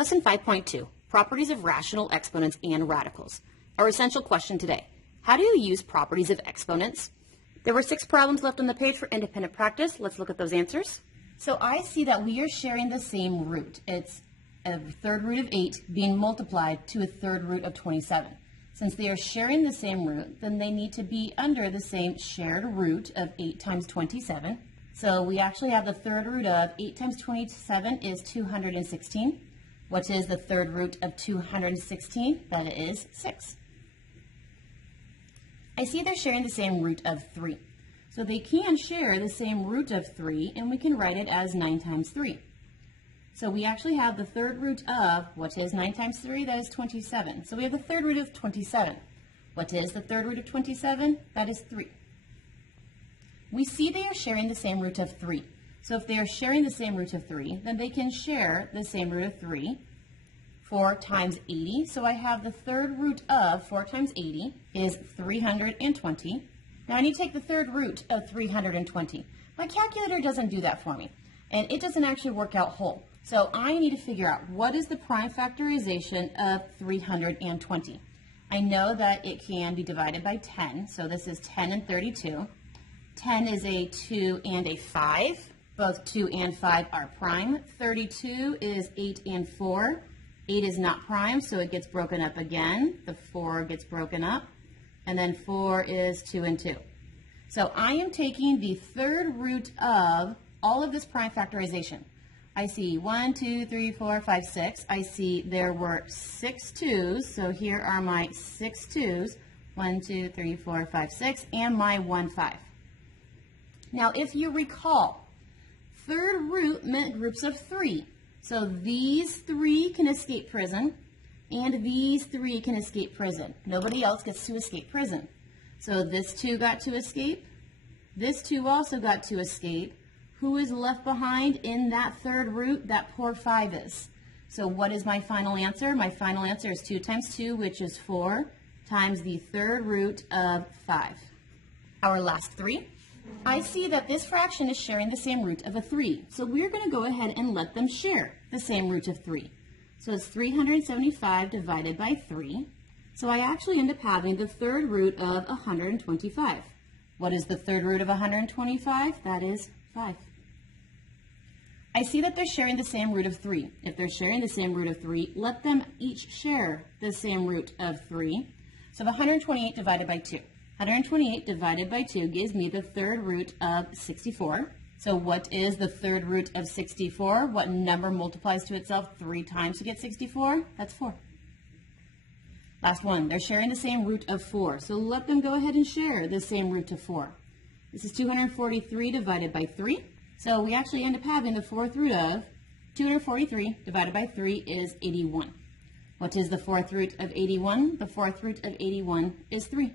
Lesson 5.2, Properties of Rational Exponents and Radicals. Our essential question today, how do you use properties of exponents? There were 6 problems left on the page for independent practice. Let's look at those answers. So I see that we are sharing the same root. It's a third root of 8 being multiplied to a third root of 27. Since they are sharing the same root, then they need to be under the same shared root of 8 times 27. So we actually have the third root of 8 times 27 is 216. What is the third root of 216? That is 6. I see they're sharing the same root of 3. So they can share the same root of 3, and we can write it as 9 times 3. So we actually have the third root of, what is 9 times 3? That is 27. So we have the third root of 27. What is the third root of 27? That is 3. We see they are sharing the same root of 3. So if they are sharing the same root of 3, then they can share the same root of 3. 4 times 80. So I have the third root of 4 times 80 is 320. Now I need to take the third root of 320. My calculator doesn't do that for me, and it doesn't actually work out whole. So I need to figure out what is the prime factorization of 320. I know that it can be divided by 10, so this is 10 and 32. 10 is a 2 and a 5. Both 2 and 5 are prime. 32 is 8 and 4. 8 is not prime, so it gets broken up again. The 4 gets broken up. And then 4 is 2 and 2. So I am taking the third root of all of this prime factorization. I see 1, 2, 3, 4, 5, 6. I see there were 6 2's, so here are my 6 2's. 1, 2, 3, 4, 5, 6, and my 1, 5. Now, if you recall, third root meant groups of 3. So these 3 can escape prison, and these 3 can escape prison. Nobody else gets to escape prison. So this 2 got to escape. This 2 also got to escape. Who is left behind in that third root? That poor 5 is. So what is my final answer? My final answer is 2 times 2, which is 4, times the third root of 5. Our last 3. I see that this fraction is sharing the same root of a 3. So we're going to go ahead and let them share the same root of 3. So it's 375 divided by 3. So I actually end up having the third root of 125. What is the third root of 125? That is 5. I see that they're sharing the same root of 3. If they're sharing the same root of 3, let them each share the same root of 3. So 128 divided by 2. 128 divided by 2 gives me the third root of 64. So what is the third root of 64? What number multiplies to itself 3 times to get 64? That's 4. Last one, they're sharing the same root of 4. So let them go ahead and share the same root of 4. This is 243 divided by 3. So we actually end up having the fourth root of 243 divided by 3 is 81. What is the fourth root of 81? The fourth root of 81 is 3.